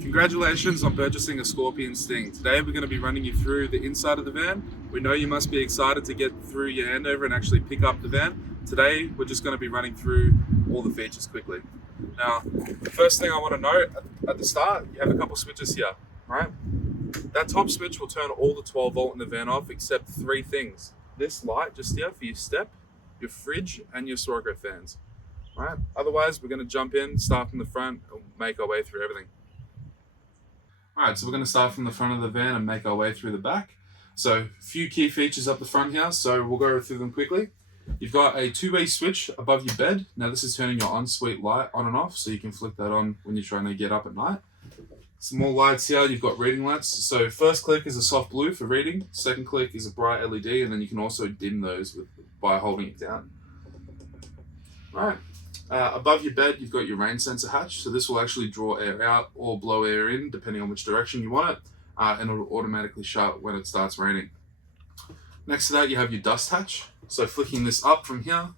Congratulations on purchasing a Scorpion Sting. Today we're going to be running you through the inside of the van. We know you must be excited to get through your handover and actually pick up the van. Today we're just going to be running through all the features quickly. Now, the first thing I want to note at the start, you have a couple switches here, right? That top switch will turn all the 12 volt in the van off except three things. This light just here for your step, your fridge, and your Sirocco fans. Right? Otherwise, we're going to jump in, start from the front, and make our way through everything. Alright, so we're going to start from the front of the van and make our way through the back. So, a few key features up the front here, so we'll go through them quickly. You've got a two-way switch above your bed. Now this is turning your ensuite light on and off, so you can flick that on when you're trying to get up at night. Some more lights here, you've got reading lights. So first click is a soft blue for reading, second click is a bright LED, and then you can also dim those by holding it down. Alright. Above your bed, you've got your rain sensor hatch, so this will actually draw air out or blow air in, depending on which direction you want it, and it'll automatically shut when it starts raining. Next to that, you have your dust hatch. So flicking this up from here,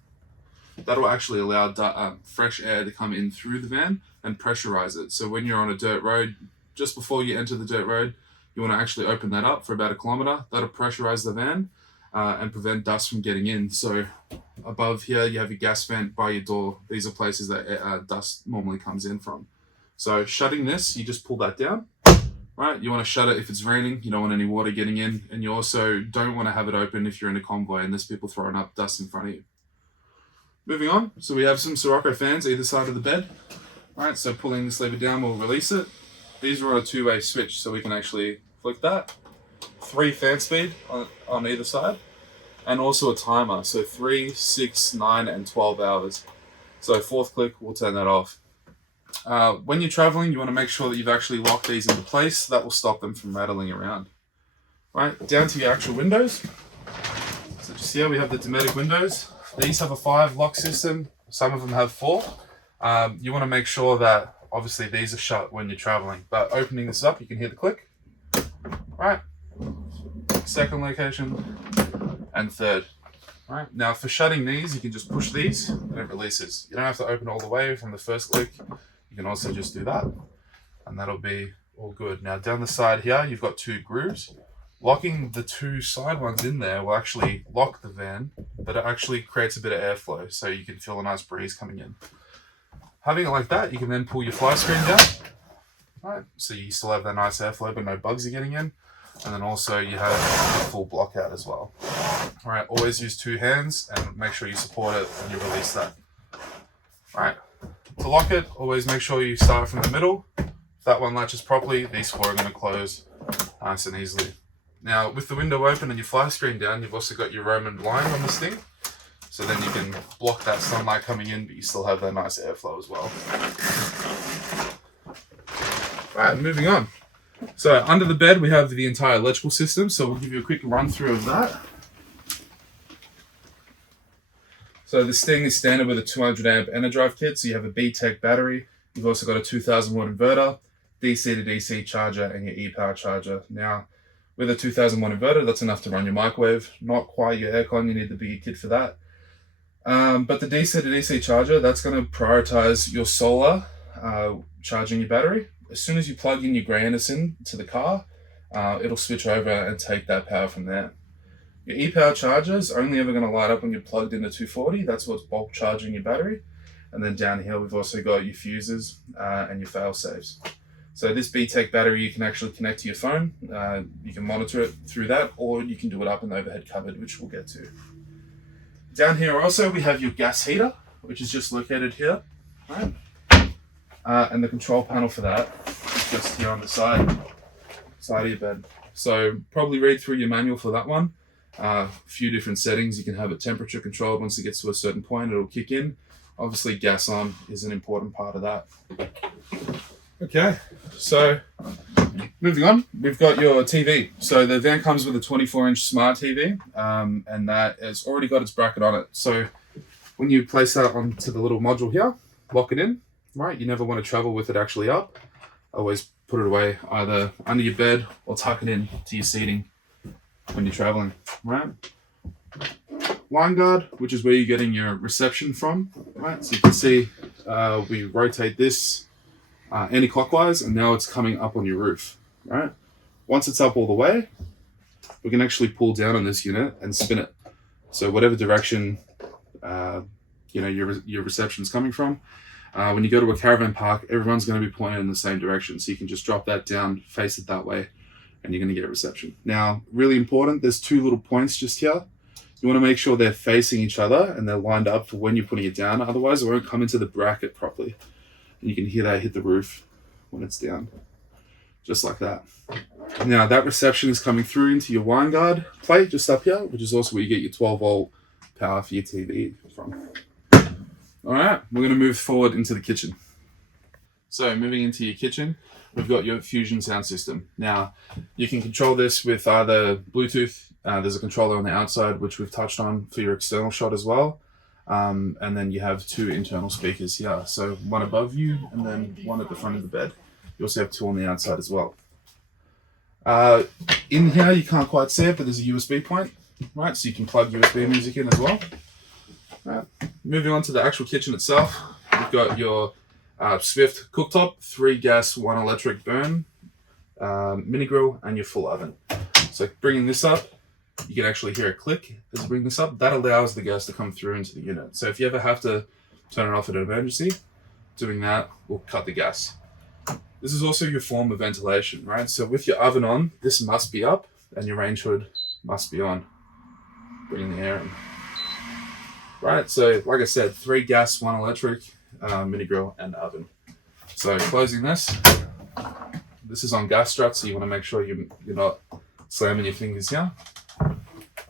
that'll actually allow fresh air to come in through the van and pressurize it. So when you're on a dirt road, just before you enter the dirt road, you want to actually open that up for about 1 kilometer. That'll pressurize the van and prevent dust from getting in. So above here, you have your gas vent by your door. These are places that dust normally comes in from. So shutting this, you just pull that down, right? You want to shut it if it's raining. You don't want any water getting in. And you also don't want to have it open if you're in a convoy and there's people throwing up dust in front of you. Moving on, so we have some Sirocco fans either side of the bed. All right, so pulling this lever down will release it. These are on a two-way switch, so we can actually flick that. 3 fan speed on either side. And also a timer, so 3, 6, 9, and 12 hours. So fourth click will turn that off. When you're traveling, you want to make sure that you've actually locked these into place. That will stop them from rattling around. Right, down to your actual windows. So just here we have the Dometic windows. These have a 5 lock system. Some of them have 4. You want to make sure that obviously these are shut when you're traveling. But opening this up, you can hear the click. Right. Second location. And third. Right. Now for shutting these, you can just push these and it releases. You don't have to open all the way from the first click. You can also just do that and that'll be all good. Now down the side here, you've got 2 grooves. Locking the 2 side ones in there will actually lock the van, but it actually creates a bit of airflow so you can feel a nice breeze coming in. Having it like that, you can then pull your fly screen down. Right. So you still have that nice airflow, but no bugs are getting in. And then also you have a full block out as well. All right, always use 2 hands and make sure you support it when you release that. All right, to lock it, always make sure you start from the middle. If that one latches properly, these 4 are going to close nice and easily. Now, with the window open and your fly screen down, you've also got your Roman blind on this thing. So then you can block that sunlight coming in, but you still have that nice airflow as well. All right, moving on. So under the bed, we have the entire electrical system. So we'll give you a quick run through of that. So this thing is standard with a 200 amp Enerdrive kit. So you have a B-Tech battery. You've also got a 2000 watt inverter, DC to DC charger, and your e-power charger. Now, with a 2000 watt inverter, that's enough to run your microwave. Not quite your aircon, you need the bigger kit for that. But the DC to DC charger, that's going to prioritize your solar charging your battery. As soon as you plug in your grey Anderson to the car, it'll switch over and take that power from there. Your e-power charger is only ever going to light up when you're plugged into 240. That's what's bulk charging your battery. And then down here, we've also got your fuses and your fail safes. So this B-Tech battery, you can actually connect to your phone. You can monitor it through that, or you can do it up in the overhead cupboard, which we'll get to. Down here also, we have your gas heater, which is just located here. Right? And the control panel for that is just here on the side of your bed. So probably read through your manual for that one. A few different settings. You can have it temperature controlled. Once it gets to a certain point, it'll kick in. Obviously, gas on is an important part of that. Okay, so Moving on, we've got your TV. So the van comes with a 24-inch smart TV, and that has already got its bracket on it. So when you place that onto the little module here, lock it in, right? You never want to travel with it actually up. Always put it away either under your bed or tuck it in to your seating when you're traveling, right? Line guard, which is where you're getting your reception from, right? So you can see we rotate this anti-clockwise, and now it's coming up on your roof, right? Once it's up all the way, we can actually pull down on this unit and spin it. So whatever direction your reception is coming from, when you go to a caravan park, everyone's going to be pointed in the same direction. So you can just drop that down, face it that way, and you're going to get reception. Now, really important, there's two little points just here. You want to make sure they're facing each other and they're lined up for when you're putting it down. Otherwise, it won't come into the bracket properly. And you can hear that hit the roof when it's down, just like that. Now, that reception is coming through into your wine guard plate just up here, which is also where you get your 12-volt power for your TV from. All right, we're going to move forward into the kitchen. So moving into your kitchen, we've got your Fusion sound system. Now, you can control this with either Bluetooth. There's a controller on the outside, which we've touched on for your external shot as well. And then you have two internal speakers here. So one above you and then one at the front of the bed. You also have two on the outside as well. In here, you can't quite see it, but there's a USB point, right? So you can plug USB music in as well. Right. Moving on to the actual kitchen itself, we've got your Swift cooktop, 3 gas, 1 electric burn, mini grill, and your full oven. So bringing this up, you can actually hear a click as you bring this up. That allows the gas to come through into the unit. So if you ever have to turn it off in an emergency, doing that will cut the gas. This is also your form of ventilation, right? So with your oven on, this must be up and your range hood must be on, bringing the air in. Right, so like I said, 3 gas, 1 electric, mini grill and oven. So closing this is on gas struts, so you want to make sure you're not slamming your fingers here.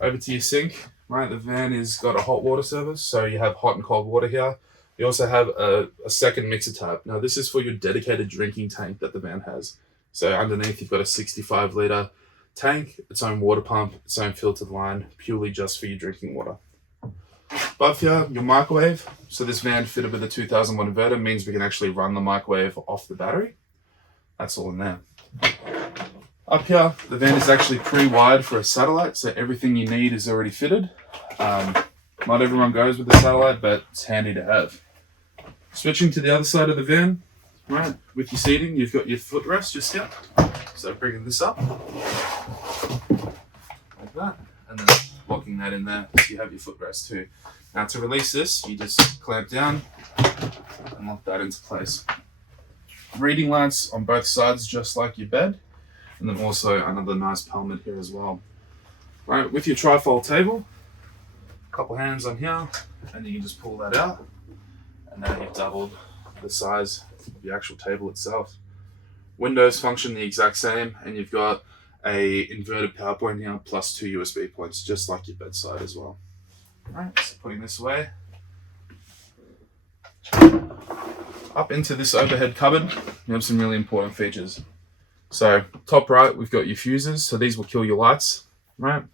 Over to your sink, right? The van has got a hot water service, so you have hot and cold water here. You also have a second mixer tab. Now this is for your dedicated drinking tank that the van has. So underneath you've got a 65-litre tank, its own water pump, its own filtered line, purely just for your drinking water. Above here, your microwave. So this van fitted with a 2000-watt inverter means we can actually run the microwave off the battery. That's all in there. Up here, the van is actually pre-wired for a satellite, so everything you need is already fitted. Not everyone goes with the satellite, but it's handy to have. Switching to the other side of the van, right, with your seating, you've got your footrest just here. So bringing this up, like that, and then locking that in there so you have your footrest too. Now to release this, you just clamp down and lock that into place. Reading lights on both sides, just like your bed, and then also another nice pelmet here as well. Right, with your trifold table, a couple hands on here, and you can just pull that out, and now you've doubled the size of the actual table itself. Windows function the exact same, and you've got a inverted power point here plus 2 USB points, just like your bedside as well. Right, so putting this away. Up into this overhead cupboard, you have some really important features. So top right, we've got your fuses, so these will kill your lights, right?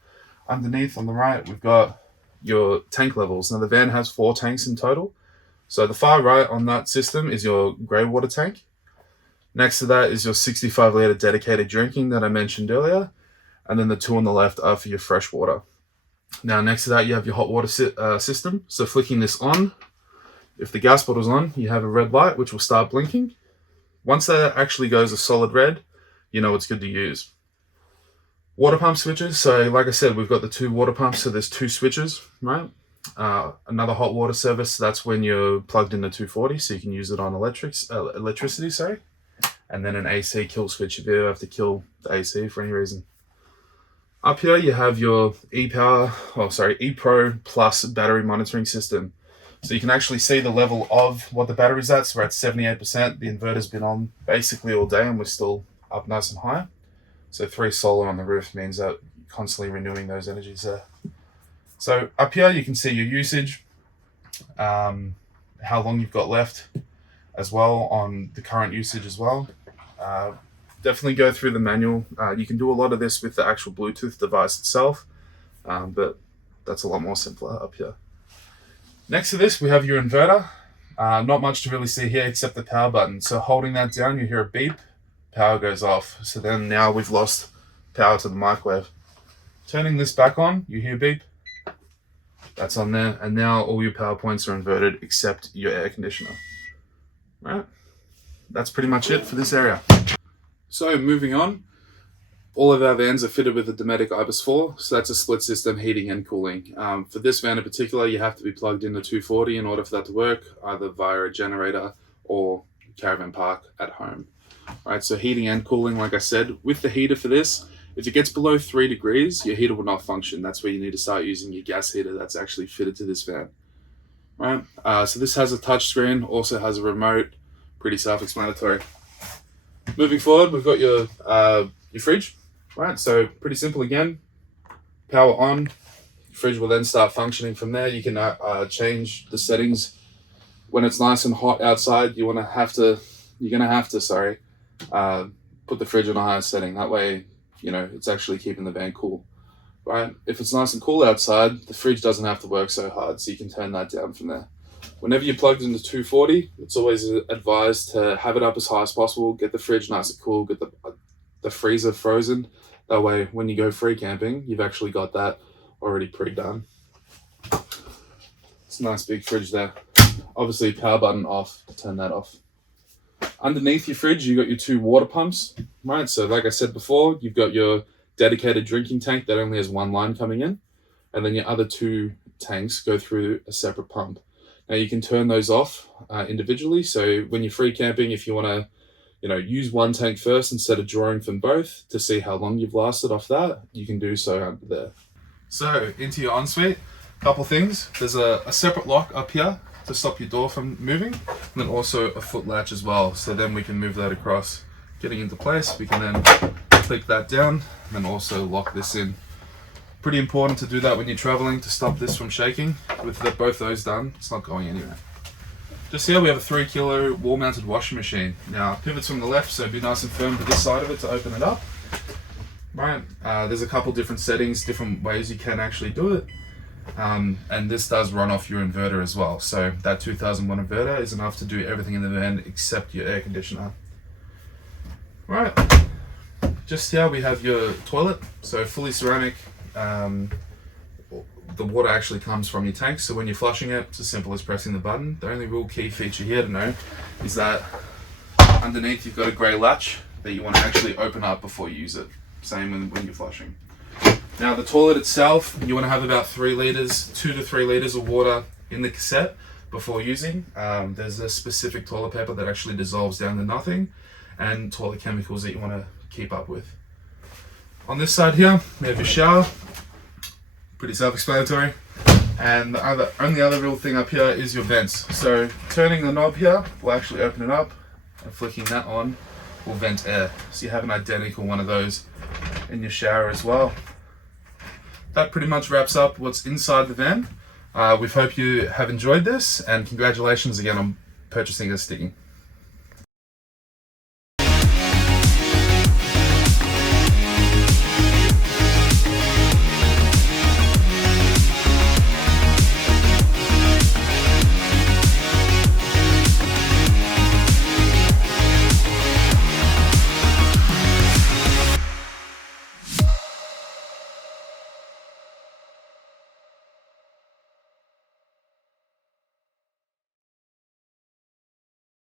Underneath on the right, we've got your tank levels. Now the van has 4 tanks in total. So the far right on that system is your grey water tank. Next to that is your 65-litre dedicated drinking that I mentioned earlier. And then the 2 on the left are for your fresh water. Now next to that you have your hot water system. So flicking this on, if the gas bottle's on, you have a red light which will start blinking. Once that actually goes a solid red, you know it's good to use. Water pump switches. So like I said, we've got the 2 water pumps, so there's 2 switches, right? Another hot water service, that's when you're plugged into 240, so you can use it on electricity, sorry. And then an AC kill switch if you ever have to kill the AC for any reason. Up here you have your ePro Plus battery monitoring system. So you can actually see the level of what the battery's at. So we're at 78%. The inverter's been on basically all day and we're still up nice and high. So 3 solar on the roof means that you're constantly renewing those energies there. So up here you can see your usage, how long you've got left as well on the current usage as well. definitely go through the manual. You can do a lot of this with the actual Bluetooth device itself, but that's a lot more simpler up here. Next to this, we have your inverter. Not much to really see here except the power button. So holding that down, you hear a beep, power goes off. So then now we've lost power to the microwave. Turning this back on, you hear beep. That's on there. And now all your power points are inverted except your air conditioner. Right? That's pretty much it for this area. So moving on, all of our vans are fitted with the Dometic IBIS 4, so that's a split system heating and cooling. For this van in particular, you have to be plugged into 240 in order for that to work, either via a generator or caravan park at home. All right, so heating and cooling, like I said, with the heater for this, if it gets below 3 degrees, your heater will not function. That's where you need to start using your gas heater that's actually fitted to this van. All right, so this has a touch screen, also has a remote, pretty self-explanatory. Moving forward, we've got your fridge. Right, so pretty simple again. Power on, fridge will then start functioning from there. You can change the settings when it's nice and hot outside. You're gonna have to put the fridge on a higher setting. That way, you know, it's actually keeping the van cool. Right, if it's nice and cool outside, the fridge doesn't have to work so hard, so you can turn that down from there. Whenever you're plugged into 240, it's always advised to have it up as high as possible. Get the fridge nice and cool. Get the freezer frozen. That way, when you go free camping, you've actually got that already pre-done. It's a nice big fridge there. Obviously, power button off to turn that off. Underneath your fridge, you've got your 2 water pumps, right? So like I said before, you've got your dedicated drinking tank that only has 1 line coming in, and then your other 2 tanks go through a separate pump. Now you can turn those off individually. So when you're free camping, if you want to use 1 tank first instead of drawing from both to see how long you've lasted off that, you can do so under there. So into your ensuite, couple things. There's a separate lock up here to stop your door from moving, and then also a foot latch as well. So then we can move that across, getting into place. We can then click that down and then also lock this in. Pretty important to do that when you're traveling to stop this from shaking. With both those done, it's not going anywhere. Just here we have a 3 kilo wall mounted washing machine. Now pivots from the left, so be nice and firm to this side of it to open it up. Right, there's a couple different settings, different ways you can actually do it. And this does run off your inverter as well. So that 2001 inverter is enough to do everything in the van except your air conditioner. Right, just here we have your toilet, so fully ceramic. The water actually comes from your tank, so when you're flushing it, it's as simple as pressing the button. The only real key feature here to know is that underneath you've got a grey latch that you want to actually open up before you use it. Same when you're flushing. Now the toilet itself, you want to have about 2 to 3 litres of water in the cassette before using. There's a specific toilet paper that actually dissolves down to nothing, and toilet chemicals that you want to keep up with. On this side here, we have your shower. Pretty self-explanatory. And the only other real thing up here is your vents. So turning the knob here will actually open it up, and flicking that on will vent air. So you have an identical one of those in your shower as well. That pretty much wraps up what's inside the van. We hope you have enjoyed this, and congratulations again on purchasing a Sticky.